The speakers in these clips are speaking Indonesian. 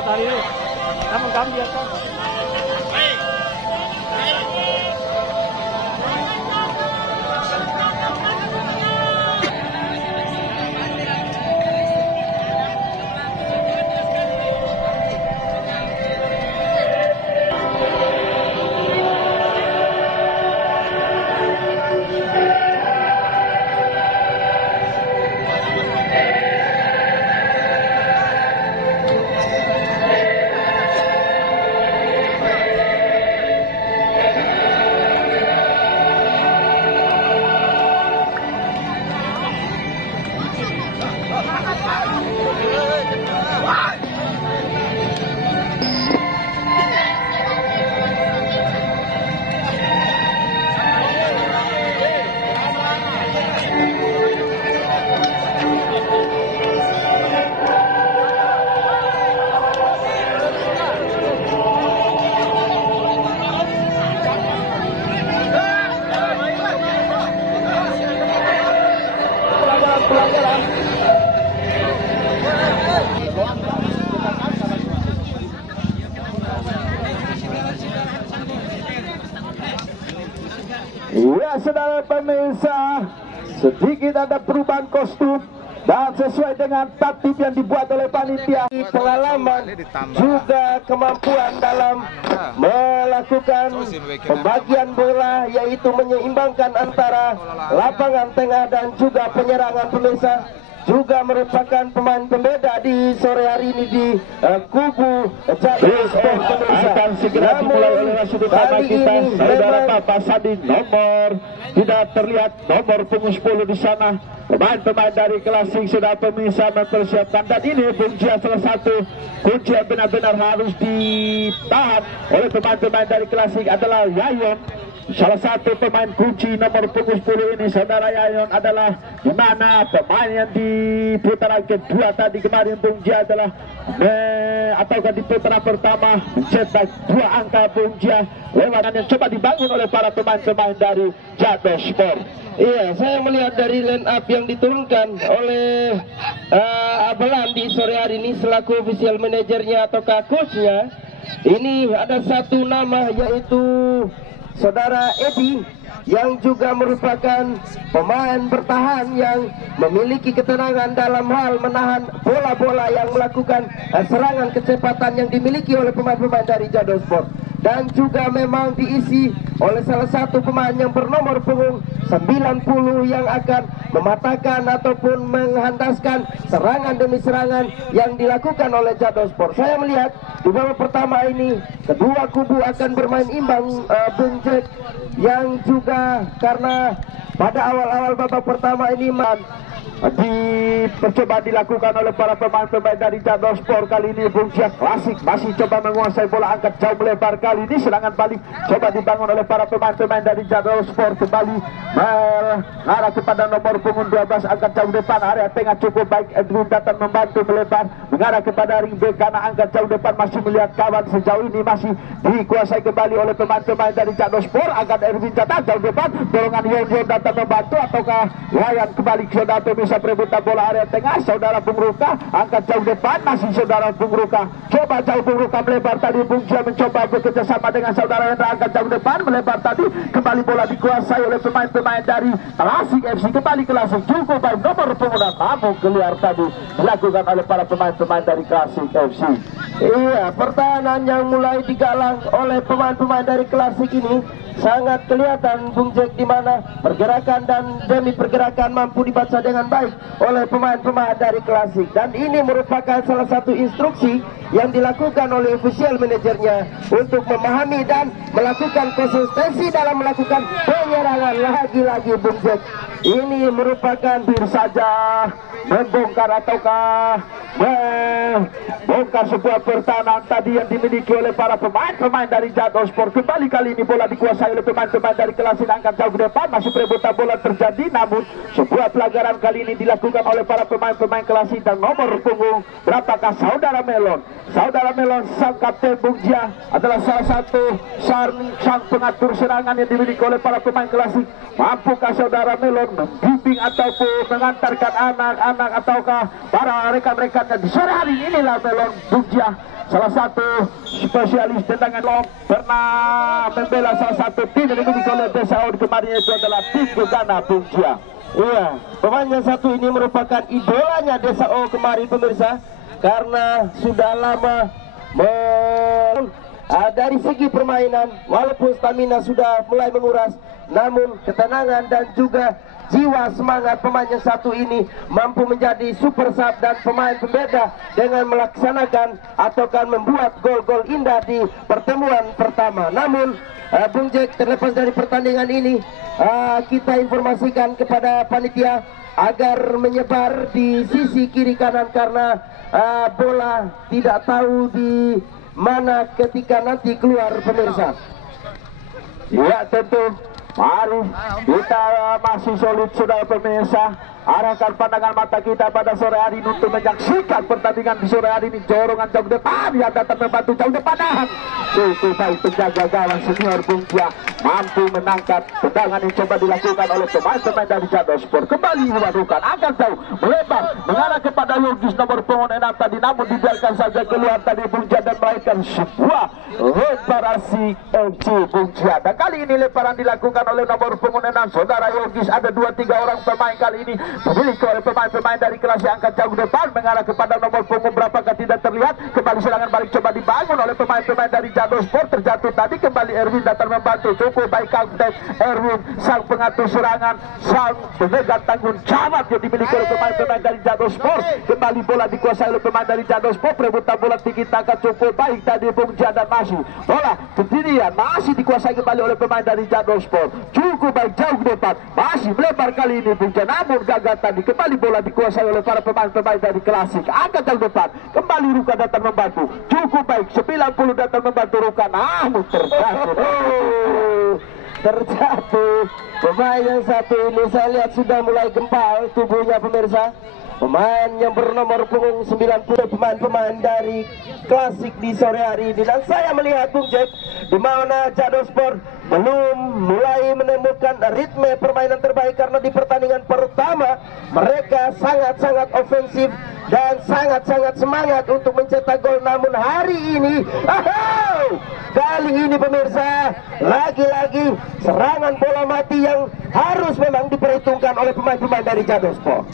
lihat hari ini. Namun kami biarkan. Ya, saudara pemirsa, sedikit ada perubahan kostum dan sesuai dengan tertib yang dibuat oleh panitia. Pengalaman juga kemampuan dalam melakukan pembagian bola, yaitu menyeimbangkan antara lapangan tengah dan juga penyerangan. Pemirsa, juga merupakan pemain pembeda di sore hari ini di kubu Jadul Sport. Akan segera dimulai oleh wasit utama kita, saudara Papa Sadi. Nomor tidak terlihat nomor punggung 10 di sana. Pemain-pemain dari Klasik sudah pemirsa mempersiapkan, dan ini punca salah satu kunci yang benar-benar harus ditahan oleh pemain-pemain dari Klasik adalah Yayon. Salah satu pemain kunci nomor punggung 10 ini, saudara Yayon, adalah di mana pemain yang di putaran kedua tadi kemarin Bung Jia adalah ataukah di putaran pertama mencetak 2 angka Bung Jia lewat yang coba dibangun oleh para pemain-pemain dari Jadul Sport. Iya, saya melihat dari line up yang diturunkan oleh Abelan di sore hari ini selaku official manajernya atau coachnya. Ini ada satu nama, yaitu saudara Edi, yang juga merupakan pemain bertahan yang memiliki ketenangan dalam hal menahan bola-bola yang melakukan serangan kecepatan yang dimiliki oleh pemain-pemain dari Jadul Sport. Dan juga memang diisi oleh salah satu pemain yang bernomor punggung 90 yang akan mematahkan ataupun menghandaskan serangan demi serangan yang dilakukan oleh Jadul Sport. Saya melihat di babak pertama ini kedua kubu akan bermain imbang, Bung Jack, yang juga karena pada awal-awal babak pertama ini percobaan dilakukan oleh para pemain-pemain dari Jadul Sport. Kali ini Bung Jia Klasik masih coba menguasai bola angkat jauh melebar. Kali ini serangan balik coba dibangun oleh para pemain-pemain dari Jadul Sport. Kembali mengarah kepada nomor punggung 12 angkat jauh depan, area tengah cukup baik. Edwin datang membantu melebar mengarah kepada ring B karena angkat jauh depan masih melihat kawan. Sejauh ini masih dikuasai kembali oleh pemain-pemain dari Jadul Sport. Angkat Edwin datang jauh depan, dorongan Yon datang membantu, ataukah Wayan kembali ke saudara pemirsa perebutan bola area tengah. Saudara Bung Ruka angkat jauh depan, masih saudara Bung Ruka coba jauh. Bung Ruka melebar tadi. Bung Jia mencoba bekerjasama dengan saudara Hendra, angkat jauh depan, melebar tadi. Kembali bola dikuasai oleh pemain-pemain dari Klasik FC. Kembali Klasik cukup baik, nomor punggung 6 namun keluar tadi dilakukan oleh para pemain-pemain dari Klasik FC. Iya, pertahanan yang mulai digalang oleh pemain-pemain dari Klasik ini sangat kelihatan, Bung Jack, di mana pergerakan dan demi pergerakan mampu dibaca dengan baik oleh pemain-pemain dari Klasik. Dan ini merupakan salah satu instruksi yang dilakukan oleh official manajernya untuk memahami dan melakukan konsistensi dalam melakukan penyerangan. Lagi-lagi Bung Jack, ini merupakan saja membongkar ataukah membongkar sebuah pertahanan tadi yang dimiliki oleh para pemain-pemain dari Jadul Sport. Kembali kali ini bola dikuasai oleh pemain-pemain dari Klasik, angkat jauh ke depan, masih perebutan bola terjadi, namun sebuah pelanggaran kali ini dilakukan oleh para pemain-pemain Klasik. Dan nomor punggung berapakah saudara Melon? Saudara Melon, sang kapten Bung Jia adalah salah satu sang pengatur serangan yang dimiliki oleh para pemain klasik. Mampukah saudara Melon membimbing ataupun mengantarkan anak-anak ataukah para rekan-rekannya di sore hari inilah Melon Bung Jia, salah satu spesialis tendangan long, pernah membela salah satu tim yang dimiliki oleh Desa Aud kemarin, itu adalah tim Gegana Bung Jia. Iya, pemain yang satu ini merupakan idolanya Desa O kemarin pemirsa, karena sudah lama dari segi permainan, walaupun stamina sudah mulai menguras, namun ketenangan dan juga jiwa semangat pemain yang satu ini mampu menjadi super sub dan pemain pembeda dengan melaksanakan ataukah membuat gol-gol indah di pertemuan pertama. Namun Bung Jack, terlepas dari pertandingan ini, kita informasikan kepada panitia agar menyebar di sisi kiri kanan karena bola tidak tahu di mana ketika nanti keluar pemirsa. Ya tentu, mari kita masih solid sudah pemirsa. Arahkan pandangan mata kita pada sore hari ini untuk menyaksikan pertandingan di sore hari ini. Dorongan jauh depan yang datang membantu jauh depan. Cukup baik penjaga gawang senior Bung Jia mampu menangkap tendangan yang coba dilakukan oleh pemain-pemain dari Jadon Sport. Kembali dilakukan akan jauh melebar mengarah kepada Yogis nomor punggung 6 tadi, namun dibiarkan saja keluar tadi Bung Jia dan melahirkan sebuah reparasi FC Bung Jia. Dan kali ini lemparan dilakukan oleh nomor punggung 6 saudara Yogis. Ada 2-3 orang pemain kali ini dimiliki oleh pemain-pemain dari kelas yang angkat jauh depan mengarah kepada nomor punggung berapakah tidak terlihat. Kembali serangan balik coba dibangun oleh pemain-pemain dari Jadon Sport. Terjatuh tadi, kembali Erwin datang membantu. Cukup baik kapten Erwin, sang pengatur serangan, sang pemegang tanggung jawab yang dimiliki oleh pemain-pemain dari Jadon Sport. Kembali bola dikuasai oleh pemain dari Jadon Sport. Perebutan bola tinggi tangkap cukup baik tadi Bung Jia dan masih bola kemudian masih dikuasai kembali oleh pemain dari Jadon Sport. Cukup baik jauh depan, masih melebar kali ini Bung Jia, namun gagal tadi. Kembali bola dikuasai oleh para pemain-pemain dari klasik. Angkat jauh depan, kembali Ruka datang membantu. Cukup baik, 90 datang membantu Ruka, namun terjatuh. Pemain yang satu ini saya lihat sudah mulai gempal tubuhnya pemirsa. Pemain yang bernomor punggung 90, pemain-pemain dari klasik di sore hari ini. Dan saya melihat Bung Jack, di mana Jadon Sport belum mulai menemukan ritme permainan terbaik, karena di pertandingan pertama mereka sangat-sangat ofensif dan sangat-sangat semangat untuk mencetak gol. Namun hari ini, kali ini pemirsa, lagi-lagi serangan bola mati yang harus memang diperhitungkan oleh pemain-pemain dari Jadon Sport.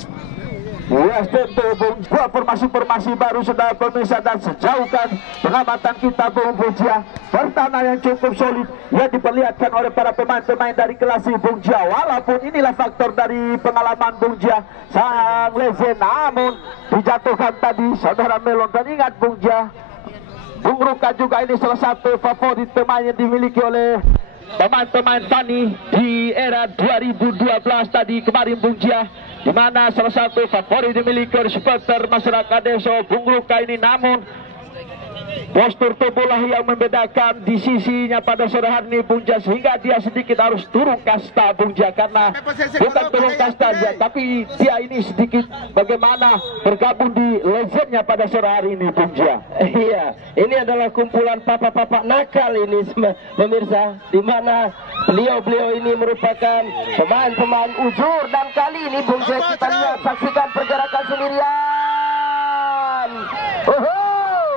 Ya tentu Bung, dua formasi-formasi baru sudah pemirsa, dan sejauhkan pengamatan kita Bung Jia, pertahanan yang cukup solid yang diperlihatkan oleh para pemain-pemain dari kelas Bung Jia. Walaupun inilah faktor dari pengalaman Bung Jia, sang legend, namun dijatuhkan tadi saudara Melon. Dan ingat Bung Jia, Bung Ruka juga ini salah satu favorit pemain yang dimiliki oleh pemain-pemain Fani di era 2012 tadi kemarin Bung Jia, di mana salah satu favorit dimiliki oleh supporter masyarakat Desa Bung Ruka ini. Namun postur tubuhlah yang membedakan di sisinya pada sore hari ini Bung Jia, sehingga dia sedikit harus turun kasta Bung Jia, karena bukan turun kasta dia, tapi dia ini sedikit bagaimana bergabung di legendnya pada sore hari ini Bung Jia. Iya, ini adalah kumpulan papa-papa nakal ini pemirsa, di mana beliau-beliau ini merupakan pemain-pemain ujur. Dan kali ini Bung Jia, kita lihat, saksikan pergerakan sendirian.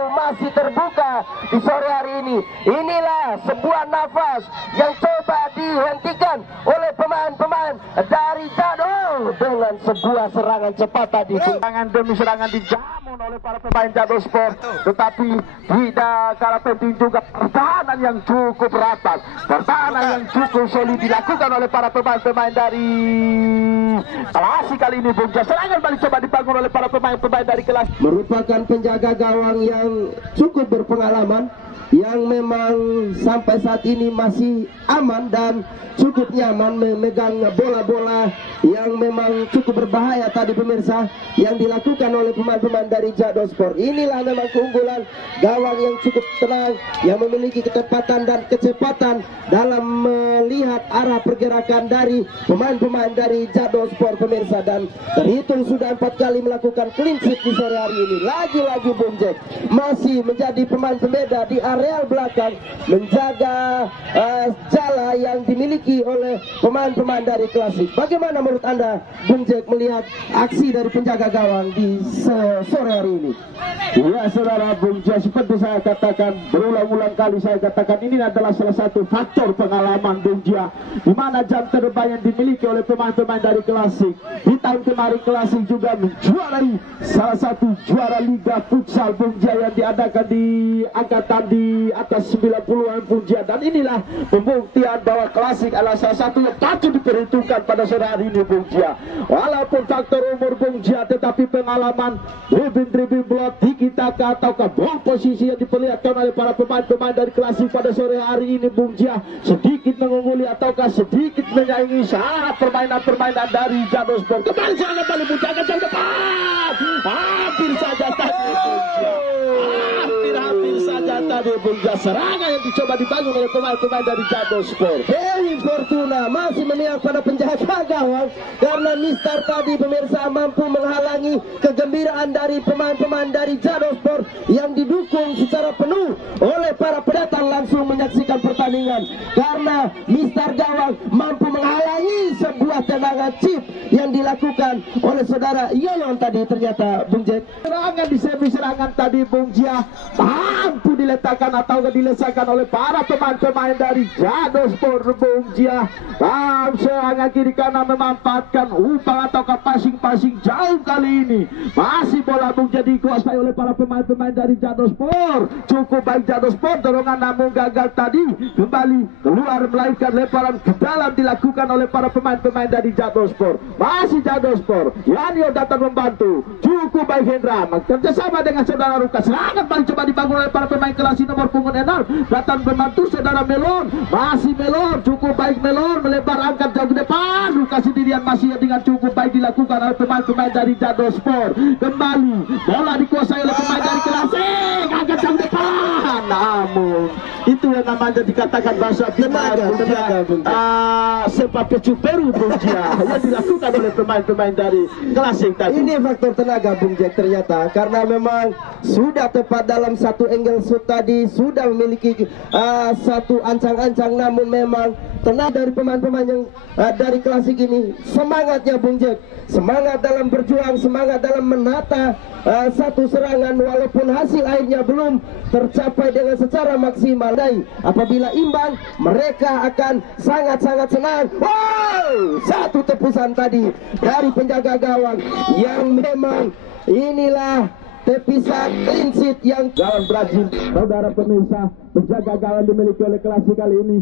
Masih terbuka di sore hari ini. Inilah sebuah nafas yang coba dihentikan oleh pemain-pemain dari Jadon dengan sebuah serangan cepat tadi. Serangan demi serangan dijamun oleh para pemain Jadon Sport, tetapi tidak kalah penting juga pertahanan yang cukup rapat, pertahanan yang cukup solid dilakukan oleh para pemain-pemain dari klasik kali ini Bung Jia. Serangan balik coba dibangun oleh para pemain-pemain dari kelas, merupakan penjaga gawang yang cukup berpengalaman, yang memang sampai saat ini masih aman dan cukup nyaman memegang bola-bola yang memang cukup berbahaya tadi pemirsa yang dilakukan oleh pemain-pemain dari Jadon Sport. Inilah memang keunggulan gawang yang cukup tenang, yang memiliki ketepatan dan kecepatan dalam melihat arah pergerakan dari pemain-pemain dari Jadon Sport pemirsa, dan terhitung sudah 4 kali melakukan clean sheet di sore hari ini. Lagi-lagi Bung Jack masih menjadi pemain pembeda di areal belakang, menjaga jala yang dimiliki oleh pemain-pemain dari Klasik. Bagaimana menurut Anda Bung Jack melihat aksi dari penjaga gawang di sore hari ini? Ya saudara Bung Jack, seperti saya katakan berulang-ulang kali, saya katakan ini adalah salah satu faktor pengalaman Bung Jack, di mana jam terbang yang dimiliki oleh pemain-pemain dari Klasik. Di tahun kemarin Klasik juga menjuarai salah satu juara Liga Futsal Bung Jack yang diadakan di angkatan di atas 90-an Bung Jack, dan inilah pembuktian bahwa Klasik adalah salah satu yang patut diperhitungkan pada sore hari ini Bung Jack. Walaupun faktor umur Bung Jack, tetapi pengalaman dribbling blok tiki taka ataukah ball posisi yang diperlihatkan oleh para pemain-pemain dari Klasik pada sore hari ini Bung Jack sedikit mengungguli ataukah sedikit menyaingi saat permainan-permainan dari Jadon Sport. Kembali serangan balik Bung Jack ke jauh depan, hampir saja tadi Bung Jack, hampir saja tadi Bung Jack serangan yang dicoba dibangun oleh pemain-pemain dari Jadon Sport. Dewi Fortuna masih memihak pada penjaga gawang karena Mister tadi pemirsa mampu menghalangi kegembiraan dari pemain-pemain dari Jadon Sport yang didukung secara penuh oleh para pendatang langsung menyaksikan pertandingan, karena Mister gawang mampu menghalangi sebuah tendangan chip yang dilakukan oleh saudara Yoyon tadi. Ternyata Bung Jack serangan di servis serangan tadi Bung Jack mampu diletakkan atau dilesakan oleh para pemain-pemain dari Jadon Sport Bung Jack. Serangan kiri kanan memanfaatkan umpan atau passing jauh kali ini. Masih bola Bung Jack dikuasai oleh para pemain-pemain dari Jadon Sport. Cukup baik Jadon Sport, dorongan namun gagal tadi. Kembali keluar melahirkan lemparan ke dalam dilakukan oleh para pemain-pemain dari Jadon Sport. Masih Jadon Sport, Yanio datang membantu. Cukup baik Hendra kerjasama dengan saudara Ruka. Serangan balik coba dibangun oleh para pemain Klasik nomor punggung 6. Datang membantu saudara Melon. Masih Melon, cukup baik Melon melebar angkat jauh ke depan. Ruka sendirian masih dengan cukup baik dilakukan oleh pemain-pemain dari Jadon Sport. Kembali bola dikuasai oleh pemain dari Klasik, angkat jauh ke depan. Namun itu yang namanya dikatakan bahasa tenaga sepak pecuperu Bung Jack yang dilakukan oleh pemain-pemain dari Klasik tadi. Ini faktor tenaga Bung Jack ternyata, karena memang sudah tepat dalam satu angle shoot tadi, sudah memiliki satu ancang-ancang, namun memang tenaga dari pemain-pemain yang dari Klasik ini, semangatnya Bung Jack, semangat dalam berjuang, semangat dalam menata satu serangan walaupun hasil akhirnya belum tercapai dengan secara maksimal. Apabila imbang, mereka akan sangat-sangat senang. Wow, satu tepusan tadi dari penjaga gawang yang memang inilah tepisan clean sheet yang gawang Brazil. Saudara pemirsa, penjaga gawang dimiliki oleh Klasik kali ini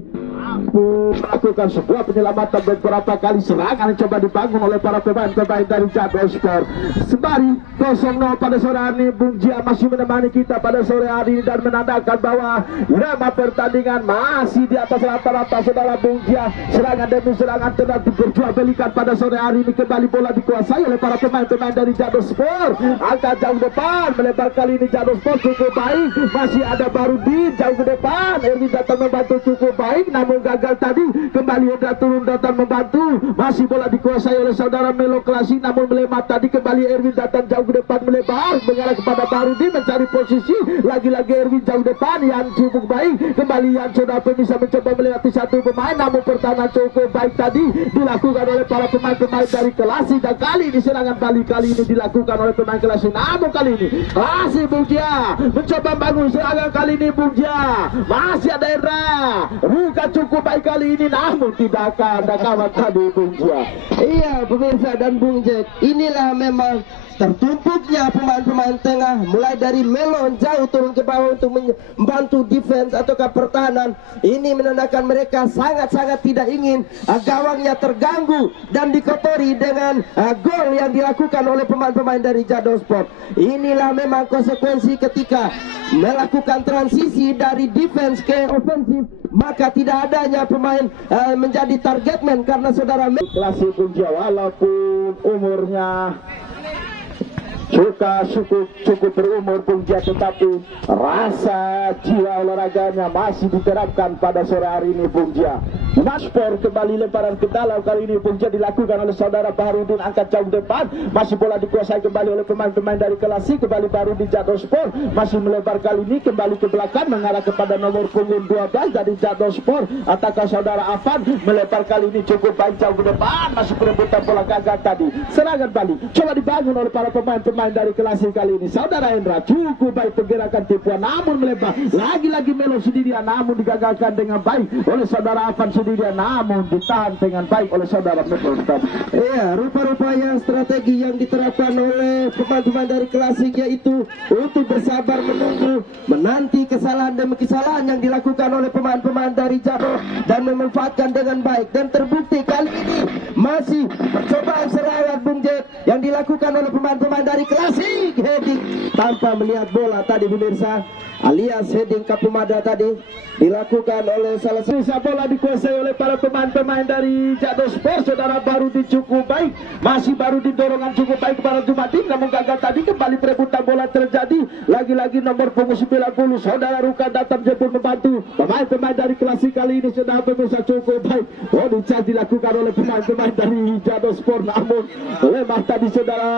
mampu melakukan sebuah penyelamatan beberapa kali serangan yang coba dibangun oleh para pemain-pemain dari Jadon Sport. Sembari 0-0 pada sore hari ini, Bung Jack masih menemani kita pada sore hari ini dan menandakan bahwa irama pertandingan masih di atas rata-rata saudara Bung Jack. Serangan demi serangan tetap diperjualbelikan pada sore hari ini. Kembali bola dikuasai oleh para pemain-pemain dari Jadon Sport. Angkat jauh depan, melebar kali ini Jadon Sport cukup baik. Masih ada Barudin jauh ke depan. Erwin datang membantu cukup baik, namun gagal tadi. Kembali Hendra turun datang membantu. Masih bola dikuasai oleh saudara Melo Klasik, namun melemat tadi. Kembali Erwin datang jauh ke depan melebar mengarah kepada Barudin mencari posisi. Lagi-lagi Erwin jauh depan yang cukup baik. Kembali yang saudara bisa mencoba melewati satu pemain, namun pertahanan cukup baik tadi dilakukan oleh para pemain-pemain dari Klasik. Dan kali ini serangan balik kali ini dilakukan oleh pemain Klasik, namun kali ini masih Bung Jack mencoba bangun serangan kali ini. Bung Jack masih ada Hendra Ruka cukup baik kali ini, namun tidak akan ada kawan tadi Bung Jack. Iya pemirsa dan Bung Jack, inilah memang tertumpuknya pemain-pemain tengah mulai dari Melon jauh turun ke bawah untuk membantu defense ataukah pertahanan. Ini menandakan mereka sangat-sangat tidak ingin gawangnya terganggu dan dikotori dengan gol yang dilakukan oleh pemain-pemain dari Jadon Sport. Inilah memang konsekuensi ketika melakukan transisi dari defense ke ofensif, maka tidak adanya pemain menjadi target man karena saudara Klasik Punja walaupun umurnya cukup berumur Punja, tetapi rasa jiwa olahraganya masih diterapkan pada sore hari ini Punja. Naspor kembali lemparan ke dalam, kali ini Punja dilakukan oleh saudara Baharudin, angkat jauh depan, masih bola dikuasai kembali oleh pemain-pemain dari Klasik. Kembali Baharudin Jadon Sport masih melebar, kali ini kembali ke belakang mengarah kepada nomor punggung 12 dari Jadon Sport. Ataukah saudara Afan melebar, kali ini cukup baik jauh ke depan, masih perebutan bola gagal tadi. Serangan balik coba dibangun oleh para pemain dari Klasik kali ini. Saudara Hendra cukup baik pergerakan tipuan, namun melebar lagi-lagi Melo sendirian, namun digagalkan dengan baik oleh saudara Afan sendirian, namun ditahan dengan baik oleh saudara Melo. Iya, rupa-rupanya strategi yang diterapkan oleh pemain-pemain dari Klasik yaitu untuk bersabar menunggu, menanti kesalahan demi kesalahan yang dilakukan oleh pemain-pemain dari Jadon dan memanfaatkan dengan baik, dan terbukti kali ini masih percobaan serangan Bung Jet yang dilakukan oleh pemain-pemain dari Klasik. Heading tanpa melihat bola tadi pemirsa, alias heading Kapumada tadi dilakukan oleh salah satu. Bola dikuasai oleh para pemain-pemain dari Jadon Sport. Saudara Baharudin cukup baik, masih Baharudin dorongan cukup baik kepada Jumatin, namun gagal tadi. Kembali perebutan bola terjadi, lagi-lagi nomor punggung 90 saudara Ruka datang jemput membantu pemain-pemain dari Klasik kali ini. Saudara pemirsa cukup baik, body charge dilakukan oleh pemain-pemain dari Jadon Sport, namun lemah tadi saudara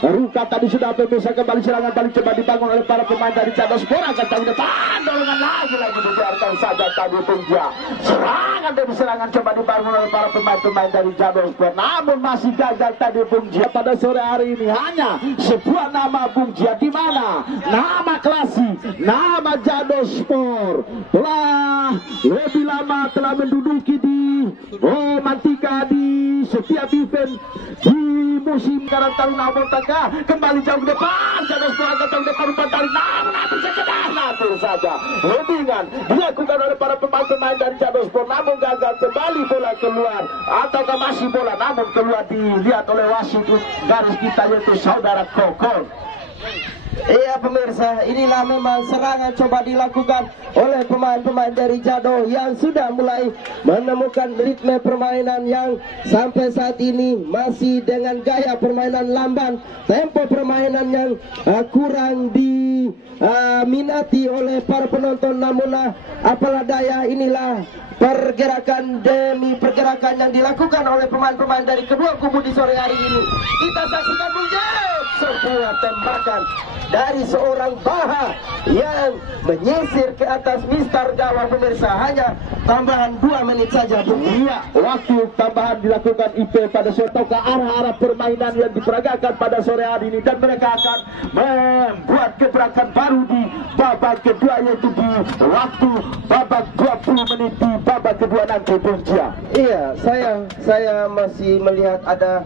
Ruka tadi. Sudah pemirsa kembali serangan balik coba dibangun oleh para pemain dari Jadon Sport, akan tahun depan dorongan lagi dibiarkan saja tadi Punja. Serangan demi serangan coba dibangun oleh para pemain-pemain dari Jadon Sport, namun masih gagal tadi Punja. Pada sore hari ini hanya sebuah nama Punja, di mana nama Klasik, nama Jadon Sport telah lebih lama telah menduduki di romantika di setiap event di musim sekarang tahun Abotaka. Kembali jauh ke depan Jadon Sport, agak jauh depan umpan tarik, namun hampir saja headingan dilakukan oleh para pemain-pemain dari Jadon Sport, namun gagal. Kembali bola keluar, ataukah masih bola namun keluar, dilihat oleh wasit garis kita yaitu saudara Kokon. Iya pemirsa, inilah memang serangan coba dilakukan oleh pemain-pemain dari Jadon yang sudah mulai menemukan ritme permainan yang sampai saat ini masih dengan gaya permainan lamban, tempo permainan yang kurang diminati oleh para penonton. Namun apalah daya, inilah pergerakan demi pergerakan yang dilakukan oleh pemain-pemain dari kedua kubu di sore hari ini. Kita saksikan sebuah tembakan dari seorang Baha yang menyisir ke atas mistar gawang pemirsa. Hanya tambahan 2 menit saja Bung. Iya, waktu tambahan dilakukan IP pada sore ke arah-arah permainan yang diperagakan pada sore hari ini, dan mereka akan membuat gebrakan baru di babak kedua, yaitu di waktu babak 20 menit di babak kedua nanti Punja. Iya, saya masih melihat ada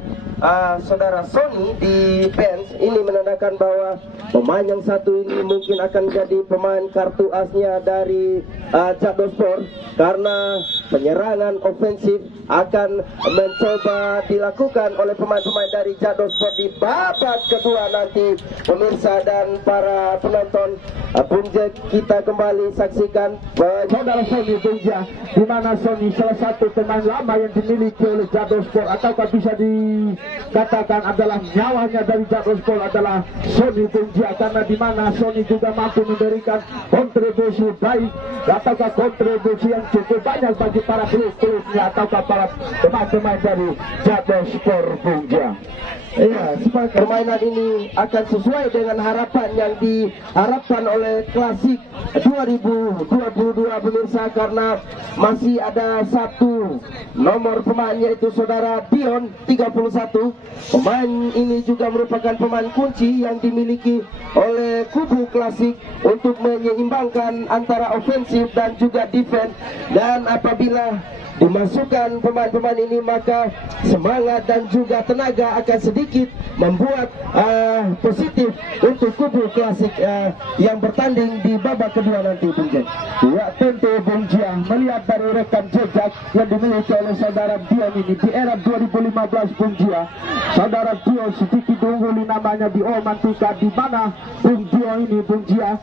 saudara Sony di bench. Ini menandakan bahwa pemain yang satu ini mungkin akan jadi pemain kartu asnya dari Jadon Sport, karena penyerangan ofensif akan mencoba dilakukan oleh pemain-pemain dari Jadon Sport di babak kedua nanti pemirsa dan para penonton. Punja, kita kembali saksikan saudara Sony Punja, di mana Sony salah satu pemain lama yang dimiliki oleh Jadon Sport, ataukah bisa dikatakan adalah nyawanya dari Jadon Sport adalah Sony Punja, karena di mana Sony juga mampu memberikan kontribusi baik ataukah kontribusi yang cukup banyak bagi para klub-klubnya ataukah para pemain-pemain dari Jadon Sport Punja. Iya, permainan ini akan sesuai dengan harapan yang diharapkan oleh Klasik 2022 pemirsa, karena masih ada satu nomor pemain yaitu saudara Dion 31. Pemain ini juga merupakan pemain kunci yang dimiliki oleh kubu Klasik untuk menyeimbangkan antara ofensif dan juga defense. Dan apabila dimasukkan pemain-pemain ini, maka semangat dan juga tenaga akan sedikit membuat positif untuk kubu Klasik yang bertanding di babak kedua nanti, Bung Jack. Ya, tentu Bung Jia melihat dari rekam jejak yang dimiliki oleh saudara Dion ini di era 2015, Bung Jia. Saudara Dion sedikit ungguli namanya di Omantika, di mana Bung Dion ini, Bung Jia,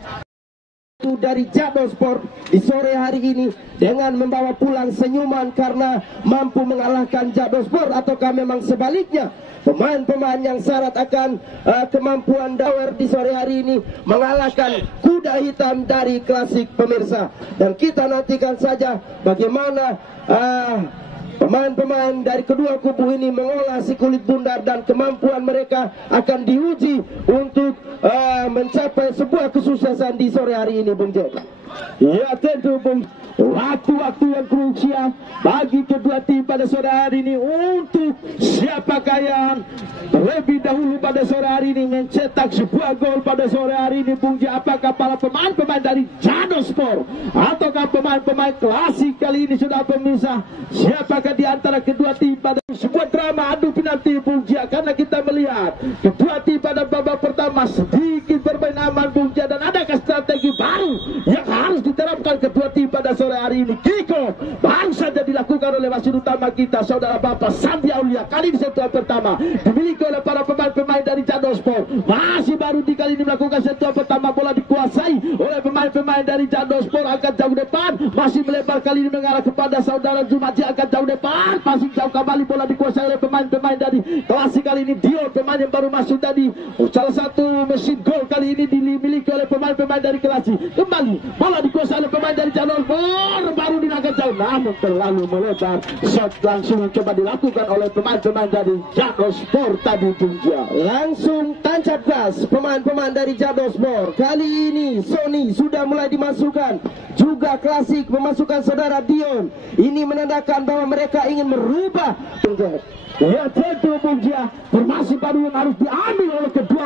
dari Jadon Sport di sore hari ini dengan membawa pulang senyuman karena mampu mengalahkan Jadon Sport, ataukah memang sebaliknya pemain-pemain yang syarat akan kemampuan dawer di sore hari ini mengalahkan kuda hitam dari Klasik, pemirsa. Dan kita nantikan saja bagaimana pemain-pemain dari kedua kubu ini mengolah si kulit bundar, dan kemampuan mereka akan diuji untuk mencapai sebuah kesuksesan di sore hari ini, Bung Jack. ya tentu Bung, waktu-waktu yang krusial bagi kedua tim pada sore hari ini untuk siapakah yang terlebih dahulu pada sore hari ini mencetak sebuah gol pada sore hari ini, Bung Jia. Apakah para pemain-pemain dari Jadon Sport ataukah pemain-pemain Klasik kali ini, sudah pemirsa? Siapakah di antara kedua tim pada sebuah drama adu penalti, Bung Jia? Karena kita melihat kedua tim pada babak pertama sedikit bermain aman, Bung Jia, dan adakah strategi baru yang harus diterapkan kedua tim pada sore hari ini? Kiko baru saja dilakukan oleh wasit utama kita, saudara Bapak Sandi Aulia. Kali ini sentuhan pertama dimiliki oleh para pemain-pemain dari Jadon Sport. Masih baru di kali ini melakukan sentuhan pertama, bola dikuasai oleh pemain-pemain dari Jadon Sport, angkat jauh depan, masih melebar kali ini mengarah kepada saudara Jumaji, angkat jauh depan, passing jauh kembali, bola dikuasai oleh pemain-pemain dari Klasik kali ini. Dion, pemain yang baru masuk tadi, salah satu mesin gol kali ini dimiliki oleh pemain-pemain dari Klasik. Kembali bola dikuasai oleh pemain dari Jadon Sport, baru dinangkat jauh, namun terlalu melebar. Shot langsung coba dilakukan oleh pemain-pemain dari Jadon Sport tadi, Bung Jia. Langsung tancap gas pemain-pemain dari Jadon Sport. Kali ini Sony sudah mulai dimasukkan, juga Klasik memasukkan saudara Dion. Ini menandakan bahwa mereka ingin merubah. Ya tentu Bung Jia, formasi baru yang harus diambil oleh kedua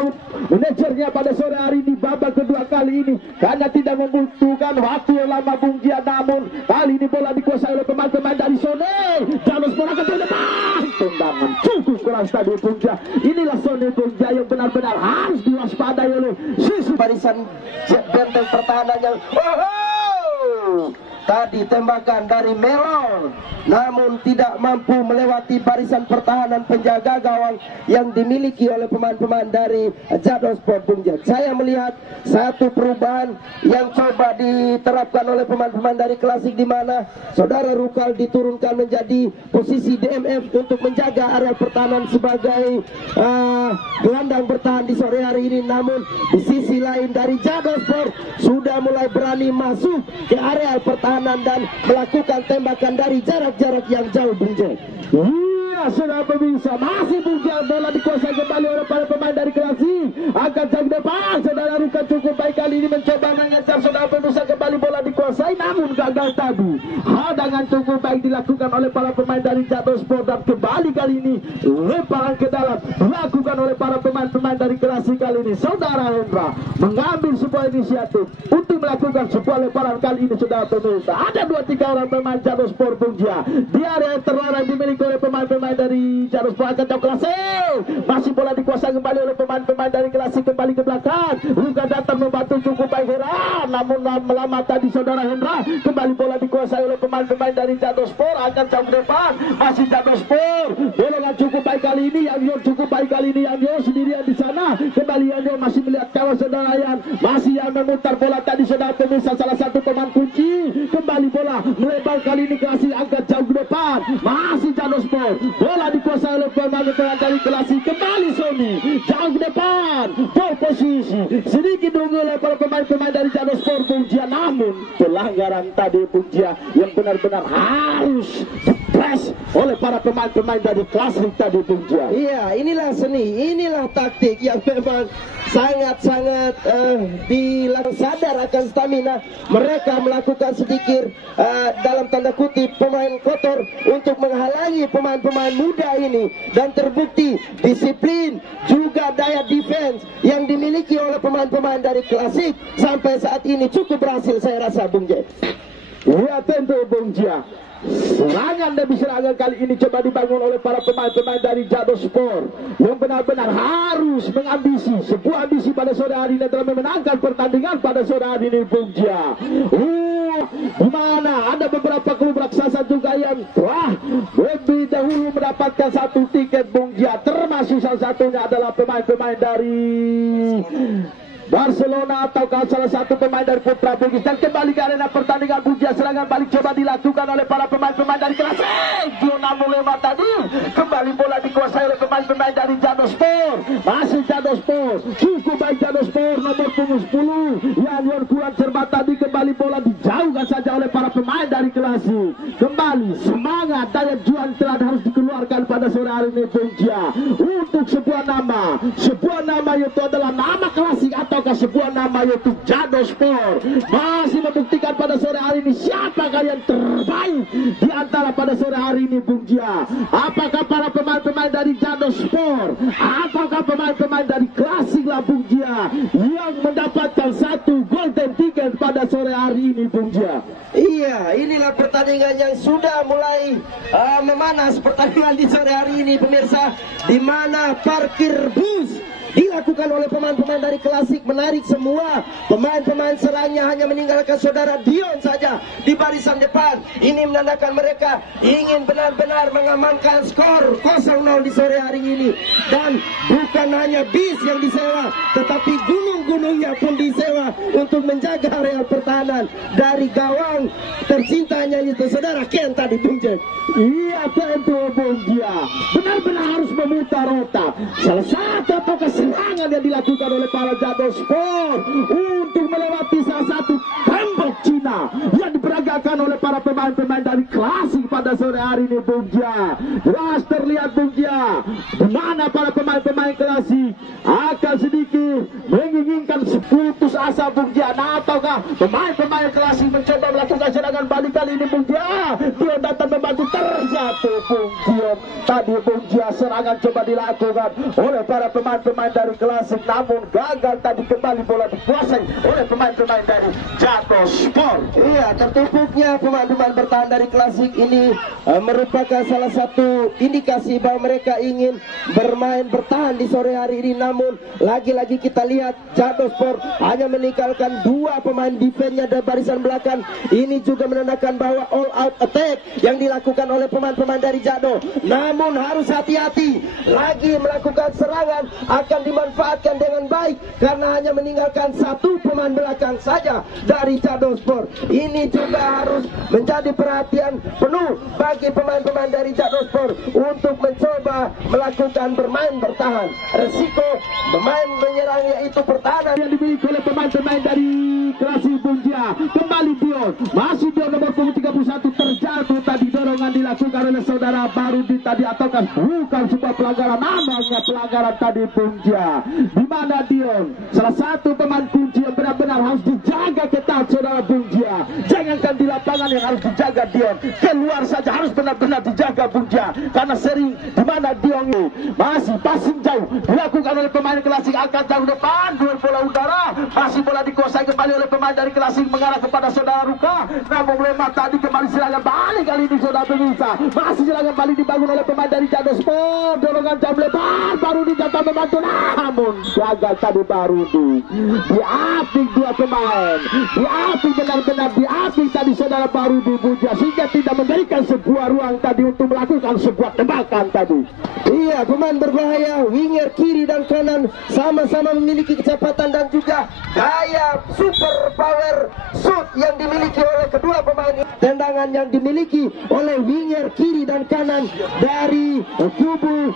manajernya pada sore hari ini, babak kedua kali ini, karena tidak membutuhkan waktu yang lama, Bung Jia. Namun kali ini bola dikuasai oleh pemain-pemain dari Sony. Jadon Sport akan ke depan, tendangan cukup keras tadi, Bung Jia. Inilah Sony, Bung Jia, yang benar-benar harus diwaspadai oleh sisi Barisan benteng pertahanan yang tadi tembakan dari Melon, namun tidak mampu melewati barisan pertahanan penjaga gawang yang dimiliki oleh pemain-pemain dari Jadon Sport, Bung Jack. Saya melihat satu perubahan yang coba diterapkan oleh pemain-pemain dari Klasik, di mana saudara Rukal diturunkan menjadi posisi DMF untuk menjaga area pertahanan sebagai gelandang bertahan di sore hari ini. Namun di sisi lain dari Jadon Sport sudah mulai berani masuk ke area pertahanan dan melakukan tembakan dari jarak-jarak yang jauh, Bung Jack. Iya, sudah pemirsa, masih Bung Jia, bola dikuasai kembali oleh para pemain dari Klasik. Akan jauh depan, saudara Ruka cukup baik kali ini mencoba mengejar saudara pemirsa, kembali bola dikuasai, namun gagal tadi. Hadangan cukup baik dilakukan oleh para pemain dari Jadon Sport, dan kembali kali ini lemparan ke dalam dilakukan oleh para pemain-pemain dari Klasik kali ini. Saudara Hendra mengambil sebuah inisiatif untuk melakukan sebuah lemparan kali ini, saudara pemirsa. Ada 2-3 orang pemain Jadon Sport, Bung Jia, di area terlarang dimiliki oleh pemain-pemain dari Jadon Sport. Akan jauh Klasik, masih bola dikuasai kembali oleh pemain-pemain dari Klasik, kembali ke belakang. Ruka datang membantu cukup baik Hera, namun lama tadi saudara Hendra. Kembali bola dikuasai oleh pemain-pemain dari Jadon Sport, akan jauh depan, masih Jadon Sport. Bola cukup baik kali ini, Yanyo cukup baik kali ini, Yanyo sendirian di sana. Kembali Yanyo masih melihat kawan saudara Yan, masih yang memutar bola tadi, saudara pemirsa, salah satu pemain kunci. Kembali bola melebar kali ini, Klasik angkat jauh ke depan, masih Jadon Sport. Bola dikuasai oleh pemain-pemain dari Klasik, kembali Sony jauh ke depan, ball posisi sedikit unggul oleh para pemain-pemain dari Jadon Sport, Bung Jia. Namun pelanggaran tadi, Bung Jia, yang benar-benar harus dipres oleh para pemain-pemain dari Klasik tadi, Bung Jia. Iya, inilah seni, inilah taktik yang memang sangat-sangat sadar akan stamina. Mereka melakukan sedikit dalam tanda kutip pemain kotor untuk menghalangi pemain-pemain muda ini, dan terbukti disiplin juga daya defense yang dimiliki oleh pemain-pemain dari Klasik sampai saat ini cukup berhasil, saya rasa, Bung Jack. Ya tentu Bung Jia. Serangan demi serangan kali ini coba dibangun oleh para pemain-pemain dari Jado Sport yang benar-benar harus mengambisi sebuah ambisi pada sore hari ini adalah memenangkan pertandingan pada sore hari ini Bung Jia. Di mana ada beberapa klub raksasa juga yang telah lebih dahulu mendapatkan satu tiket Bung Jia, termasuk salah satunya adalah pemain-pemain dari Barcelona atau salah satu pemain dari Putra Bugis. Dan kembali ke arena pertandingan Bung Jia, serangan balik coba dilakukan oleh para pemain-pemain dari kelas namun lewat tadi kembali bola dikuasai oleh pemain-pemain dari Jado Sport. Masih Jado Sport, cukup baik Jado Sport nomor punggung 10 yang kurang cermat tadi, kembali bola dijauhkan saja oleh para pemain dari Klasik. Kembali semangat daya juang telah harus dikeluarkan pada sore hari ini Bung Jia untuk sebuah nama yaitu adalah nama Klasik ataukah sebuah nama yaitu Jado Sport. Masih membuktikan pada sore hari ini siapakah yang terbaik di antara pada sore hari ini Bung Jia. Apakah para pemain-pemain dari Jado Sport ataukah pemain-pemain dari Klasik lah Bung Jia yang mendapatkan satu golden ticket pada sore hari ini Bung Jia. Iya, inilah pertandingan yang sudah mulai memanas pertandingan di sore hari ini pemirsa, di mana parkir bus dilakukan oleh pemain-pemain dari Klasik, menarik semua pemain-pemain serangnya, hanya meninggalkan saudara Dion saja di barisan depan. Ini menandakan mereka ingin benar-benar mengamankan skor 0-0 di sore hari ini. Dan bukan hanya bis yang disewa, tetapi gunung-gunungnya pun disewa untuk menjaga area pertahanan dari gawang tercintanya itu saudara Ken tadi Bung Jek. Iya tentu Bung Jia, benar-benar harus memutar otak. Salah satu serangan yang dilakukan oleh para Jado Sport untuk melewati salah satu tembok Cina yang diperagakan oleh para pemain-pemain dari Klasik pada sore hari ini Bung Jia. Jelas terlihat Bung Jia di mana para pemain-pemain Klasik akan sedikit menginginkan seputus asa Bung Jia. Nah, ataukah pemain-pemain Klasik mencoba melakukan serangan balik kali ini Bung Jia? Dia datang membantu, terjatuh Bung Jia. Tadi Bung Jia serangan coba dilakukan oleh para pemain-pemain dari Klasik, namun gagal tadi, kembali bola dikuasai oleh pemain-pemain dari Jado Sport. Iya, tertumpuknya pemain-pemain bertahan dari Klasik ini merupakan salah satu indikasi bahwa mereka ingin bermain bertahan di sore hari ini. Namun lagi-lagi kita lihat Jado Sport hanya meninggalkan dua pemain defense-nya dari barisan belakang. Ini juga menandakan bahwa all out attack yang dilakukan oleh pemain-pemain dari Jado. Namun harus hati-hati, lagi melakukan serangan akan dimanfaatkan dengan baik karena hanya meninggalkan satu pemain belakang saja dari Jado Sport. Ini juga harus menjadi perhatian penuh bagi pemain-pemain dari Jado Sport untuk mencoba melakukan bermain bertahan. Resiko bermain menyerang yaitu pertahanan yang dimiliki oleh pemain-pemain dari Klasik Bung Jia. Kembali Dion, masih Dion nomor punggung 31 terjatuh tadi, dorongan dilakukan oleh saudara Barudi tadi, ataukah bukan sebuah pelanggaran, namanya pelanggaran tadi Bung Jia. Di mana Dion salah satu pemain kunci yang benar-benar harus dijaga ketat saudara Bung Jia. Jangankan di lapangan yang harus dijaga Dion, keluar saja harus benar-benar dijaga Bung Jia, karena sering di mana Dion ini masih passing jauh dilakukan oleh pemain Klasik, angkat jauh depan, duel bola udara, masih bola dikuasai kembali oleh pemain dari Klasik mengarah kepada saudara Ruka, namun lemah tadi, kembali serangan balik kali ini saudara pemirsa. Masih serangan balik dibangun oleh pemain dari Jado Sport, dorongan jam lebar, baru dijatuh membantu, namun gagal tadi Barudi. Diapik dua pemain, diapik benar-benar diapik tadi saudara Barudi Bung Jia, sehingga tidak memberikan sebuah ruang tadi untuk melakukan sebuah tembakan tadi. Iya, pemain berbahaya, winger kiri dan kanan sama-sama memiliki kecepatan dan juga gaya super power shoot yang dimiliki oleh kedua pemain. Tendangan yang dimiliki oleh winger kiri dan kanan dari kubu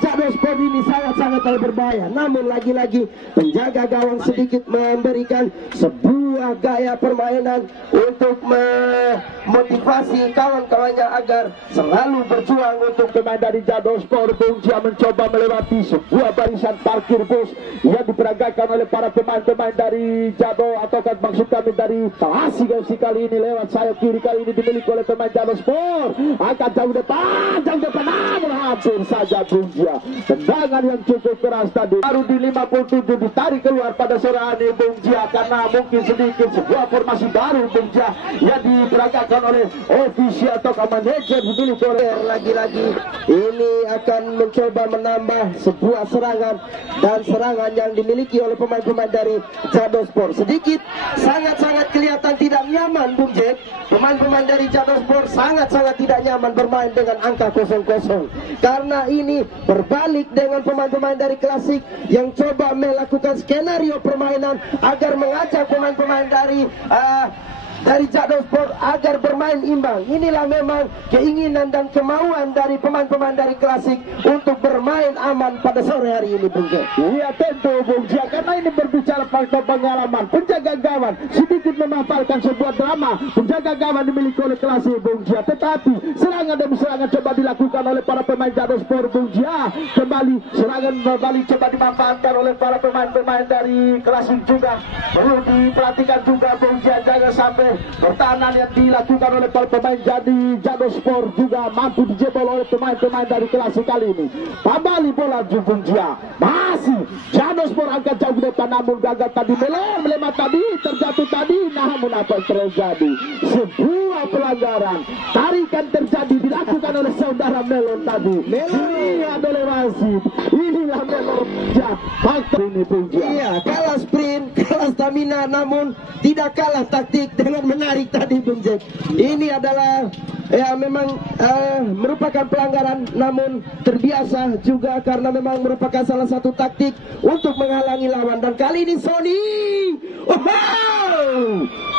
Jado Sport ini sangat-sangat berbahaya. Namun lagi-lagi penjaga gawang sedikit memberikan sebuah gaya permainan untuk memotivasi kawan-kawannya agar selalu berjuang. Untuk pemain dari Jado Sport, Bung Jia mencoba melewati sebuah barisan parkir bus yang diperagakan oleh para pemain-pemain dari Jado, ataukah maksud kami dari Klasik kali ini lewat sayap kiri kali ini dimiliki oleh pemain Jadon Sport. Angkat jauh depan namun hampir saja Bungjia. Tendangan yang cukup keras tadi. Baru di 57 ditarik keluar pada sore hari Bungjia karena mungkin sedikit sebuah formasi baru Bungjia yang diperagakan oleh ofisial atau manajer dimiliki oleh Lagi-lagi ini akan mencoba menambah sebuah serangan dan serangan yang dimiliki oleh pemain-pemain dari Jadon Sport. Sedikit sangat-sangat kelihatan tidak nyaman Bung Jack. Pemain-pemain dari Jadon Sport sangat-sangat tidak nyaman bermain dengan angka 0-0 karena ini berbalik dengan pemain-pemain dari Klasik yang coba melakukan skenario permainan agar mengajak pemain-pemain dari Jadon Sport agar bermain imbang. Inilah memang keinginan dan kemauan dari pemain-pemain dari Klasik untuk bermain aman pada sore hari ini, Bung Jack. Iya tentu Bung Jack, karena ini berbicara faktor pengalaman. Penjaga gawang sedikit memanfaatkan sebuah drama. Penjaga gawang dimiliki oleh Klasik Bung Jack, tetapi serangan demi serangan coba dilakukan oleh para pemain Jadon Sport Bung Jack. Kembali serangan kembali coba dimanfaatkan oleh para pemain-pemain dari Klasik juga. Perlu diperhatikan juga Bung Jack, jangan sampai pertahanan yang dilakukan oleh para pemain jadi Jadon Sport juga mampu dijebol oleh pemain-pemain dari Klasik kali ini. Kembali bola Bung Jack, masih Jadon Sport angkat jauh depan namun gagal tadi melemah tadi terjatuh tadi. Namun apa yang terjadi? Sebuah pelanggaran tarikan terjadi dilakukan oleh saudara Melon tadi. Ini adalah wasit. Inilah Melon Jack. Faktor ini Bung Jack. Iya, kalah sprint, kalah stamina, namun tidak kalah taktik dengan menarik tadi Bung Jack. Ini adalah memang merupakan pelanggaran, namun terbiasa juga karena memang merupakan salah satu taktik untuk menghalangi lawan. Dan kali ini Sony,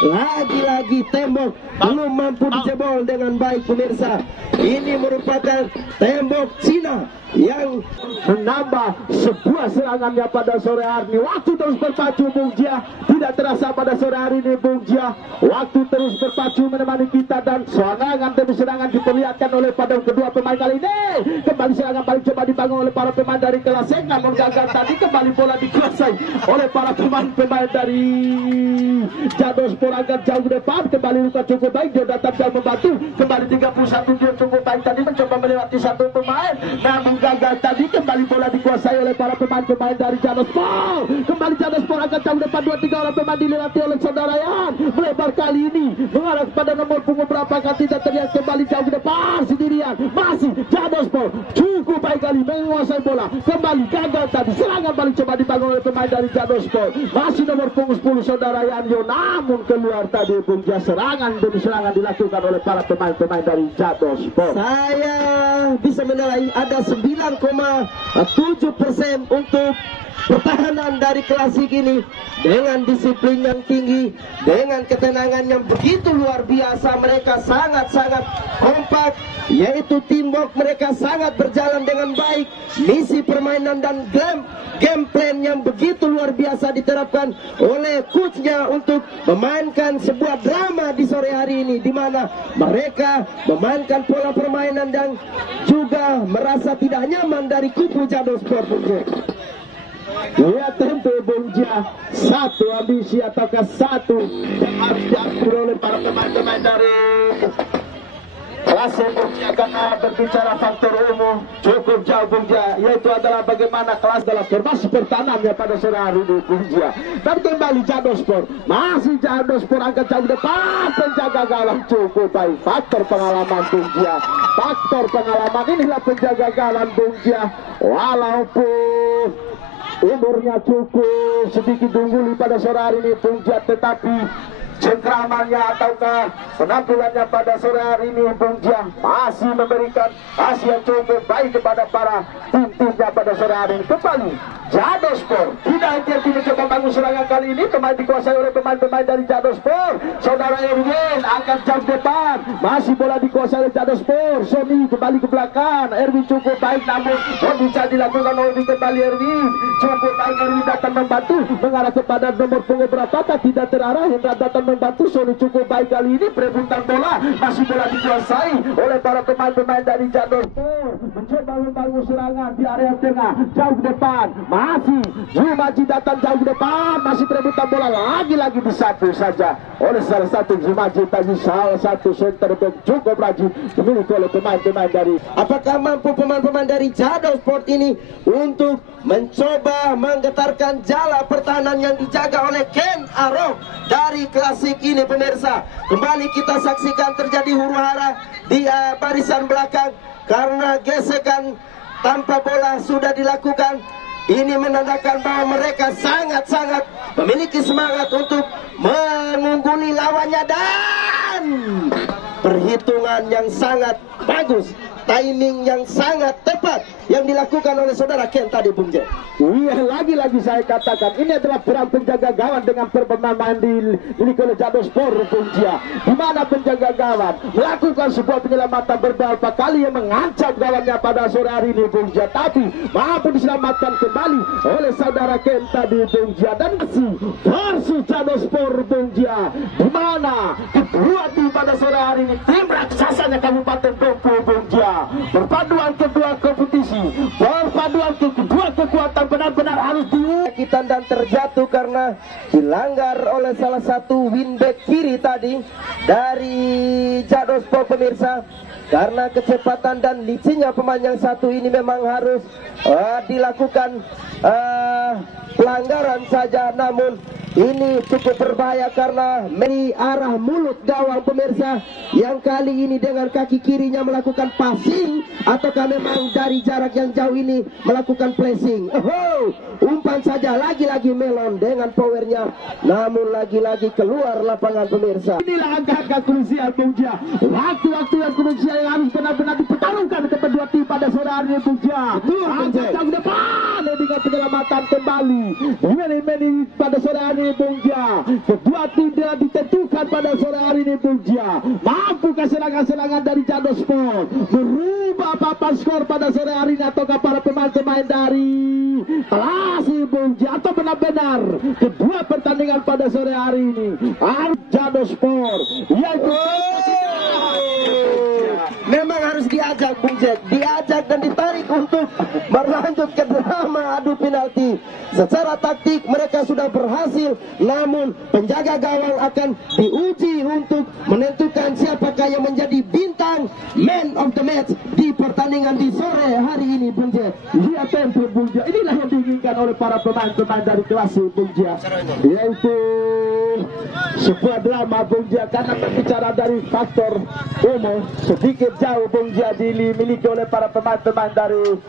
lagi-lagi tembok belum mampu dijebol dengan baik pemirsa. Ini merupakan tembok Cina yang menambah sebuah serangannya pada sore hari ini. Waktu terus berpacu Bung Jack, tidak terasa pada sore hari ini Bung Jack. Waktu terus berpacu menemani kita dan serangan demi serangan diperlihatkan oleh pada kedua pemain kali ini. Kembali serangan balik coba dibangun oleh para pemain dari Klasik, namun gagal tadi. Kembali bola dikuasai oleh para pemain-pemain dari Jadon Sport agak jauh depan. Kembali Luka cukup baik, dia datang jauh membantu. Kembali 31 dia cukup baik tadi mencoba melewati satu pemain, namun gagal tadi. Kembali bola dikuasai oleh para pemain-pemain dari Jadon Sport. Kembali Jadon Sport agak jauh depan, 2-3 orang pemain dilewati oleh saudara Yan. Melebar kali ini mengarah kepada nomor punggung berapa kan tidak terlihat. Kembali jauh depan sendirian, masih Jadon Sport cukup baik kali menguasai bola. Kembali gagal tadi, serangan balik coba dibangun oleh pemain dari Jadon Sport. Masih nomor punggung 10 saudara Yanyo, namun keluar tadi Bung Jack. Serangan demi serangan dilakukan oleh para pemain-pemain dari Jadon Sport. Saya bisa menilai ada 9,7% untuk pertahanan dari Klasik ini dengan disiplin yang tinggi, dengan ketenangan yang begitu luar biasa. Mereka sangat-sangat kompak, yaitu teamwork mereka sangat berjalan dengan baik. Misi permainan dan game plan yang begitu luar biasa diterapkan oleh coachnya untuk memainkan sebuah drama di sore hari ini, di mana mereka memainkan pola permainan dan juga merasa tidak nyaman dari kubu Jadon Sport. Ya tentu Bung Jack, satu ambisi ataukah satu yang harus diatur oleh para pemain-pemain dari Klasik Bung Jack, karena berbicara faktor umum cukup jauh Bung Jack, yaitu adalah bagaimana kelas dalam formasi pertahanannya pada sore hari ini Bung Jack. Dan kembali Jadon Sport, masih Jadon Sport angkat jauh depan, penjaga gawang cukup baik. Faktor pengalaman Bung Jack, faktor pengalaman inilah penjaga gawang Bung Jack. Walaupun umurnya cukup sedikit unggul pada sore hari ini Bung Jack, tetapi cengkramannya ataukah penampilannya pada sore hari ini Bung Jack masih memberikan hasil yang cukup baik kepada para tim-timnya pada sore hari ini. Kembali Jadon Sport tidak hati-hati mencoba bangun serangan kali ini. Kembali dikuasai oleh pemain-pemain dari Jadon Sport. Saudara Erwin angkat jam depan, masih bola dikuasai oleh Jadon Sport. Sony kembali ke belakang, Erwin cukup baik, namun bisa dilakukan oleh kembali Erwin cukup baik. Erwin datang membantu mengarah kepada nomor punggung berapa tidak terarah. Hendra datang membantu, Sony cukup baik kali ini. Perebutan bola, masih bola dikuasai oleh para pemain-pemain dari Jadon Sport. Mencoba membangun serangan di area tengah jauh depan, masih Jumaji datang jauh depan, masih perebutan bola lagi-lagi disapu saja oleh salah satu Jumaji tadi, salah satu center back cukup rajin dimiliki oleh pemain-pemain dari. Apakah mampu pemain-pemain dari Jadon Sport ini untuk mencoba menggetarkan jala pertahanan yang dijaga oleh Ken Arok dari Klasik ini pemirsa? Kembali kita saksikan terjadi huru-hara di barisan belakang karena gesekan tanpa bola sudah dilakukan. Ini menandakan bahwa mereka sangat-sangat memiliki semangat untuk mengungguli lawannya dan perhitungan yang sangat bagus, timing yang sangat tepat yang dilakukan oleh saudara Ken tadi, Bung Jack. Iya, lagi-lagi saya katakan ini adalah peran penjaga gawang dengan pemain dimiliki oleh Jadon Sport, Bung Jia, di mana penjaga gawang melakukan sebuah penyelamatan beberapa kali yang mengancam gawangnya pada sore hari ini, Bung Jia, tapi mampu diselamatkan kembali oleh saudara Ken tadi, Bung Jia. Dan versi Jadon Sport, Bung Jia, di mana kedua tim pada sore hari ini tim raksasanya Kabupaten Dompu, Bung Jia, perpaduan kedua kompetisi, perpaduan kedua kekuatan benar-benar harus diusahakan dan terjatuh karena dilanggar oleh salah satu wingback kiri tadi dari Jadon Sport pemirsa. Karena kecepatan dan licinnya pemain yang satu ini memang harus dilakukan pelanggaran saja, namun ini cukup berbahaya karena dari arah mulut gawang pemirsa, yang kali ini dengan kaki kirinya melakukan passing ataukah memang dari jarak yang jauh ini melakukan pressing. Umpan saja, lagi-lagi melon dengan powernya, namun lagi-lagi keluar lapangan pemirsa. Inilah angka-angka krusial, Bung Jia, waktu-waktu yang krusial yang harus benar-benar dipertaruhkan kedua tim pada sore hari ini, Bung Jia. Angkat jauh depan dengan penyelamatan kembali Meni pada sore hari ini, Bung Jia. Kedua tim telah ditentukan pada sore hari ini, Bung Jia. Mampukah serangan-serangan dari Jadon Sport merubah papan skor pada sore hari ini, ataukah para pemain-pemain dari Klasik, Bung Jia, atau benar-benar kedua pertandingan pada sore hari ini Jadon Sport yang memang harus diajak, Bung Jack, diajak dan ditarik untuk berlanjut ke drama adu penalti. Secara taktik mereka sudah berhasil, namun penjaga gawang akan diuji untuk menentukan siapakah yang menjadi bintang man of the match di pertandingan di sore hari ini, Bung Jack. Lihat tempo, Bung Jia, inilah yang diinginkan oleh para pemain-pemain dari Klasik, Bung Jia, yaitu sebuah drama, Bung Jia, karena berbicara dari faktor umum sedikit jauh, Bung Jia, dimiliki oleh para pemain-pemain dari